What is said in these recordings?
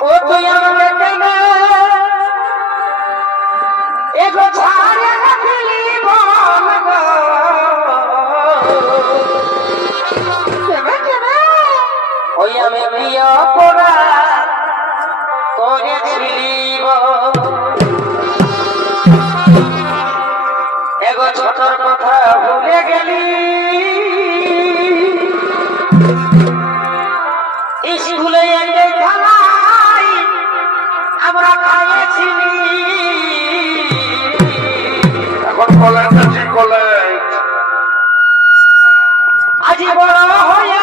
ও তুই আমাকে কেনে এগো ছাড়ে দিলি বল গো ওই আমি প্রিয় করা করেছিলি এগো ছোটর কথা ভুলে গেলি স্কুলে খেলাই আমরা খাইয়েছিলি এখন কলেজ আছে কলেজ আজি বড় হয়ে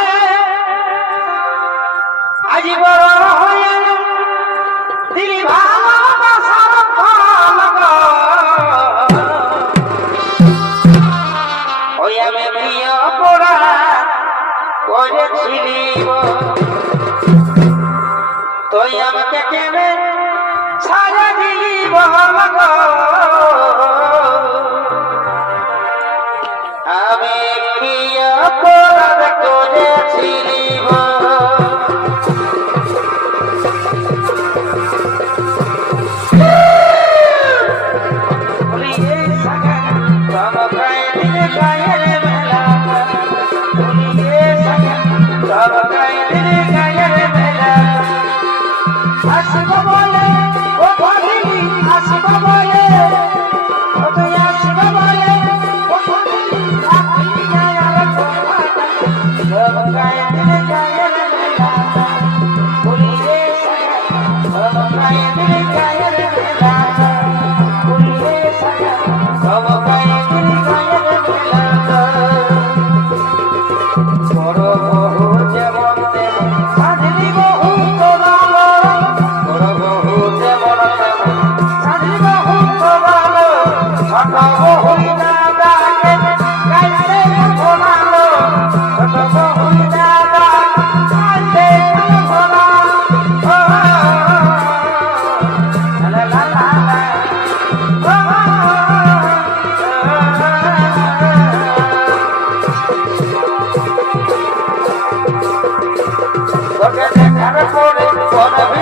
আজি বড় হয়ে দিলি ভালোবাসার ফল গো ওই আমি প্রিয় করা করেছিলি তুই আমাকে কেনে ছাড়া দিলি বল গো আমি প্রিয় করা করেছিলি আসব বলে ও ভাবিনি আসব বলে ও তুই আসব বলে ও ভাবিনি আপনি আর কথা সব গায়ের গায়ের মেলা বলিরে সব গায়ের গায়ের মেলা বলিরে সব গায়ের গায়ের মেলা বড় বহু যেমন তেমন সাধলি বহু দেখার পর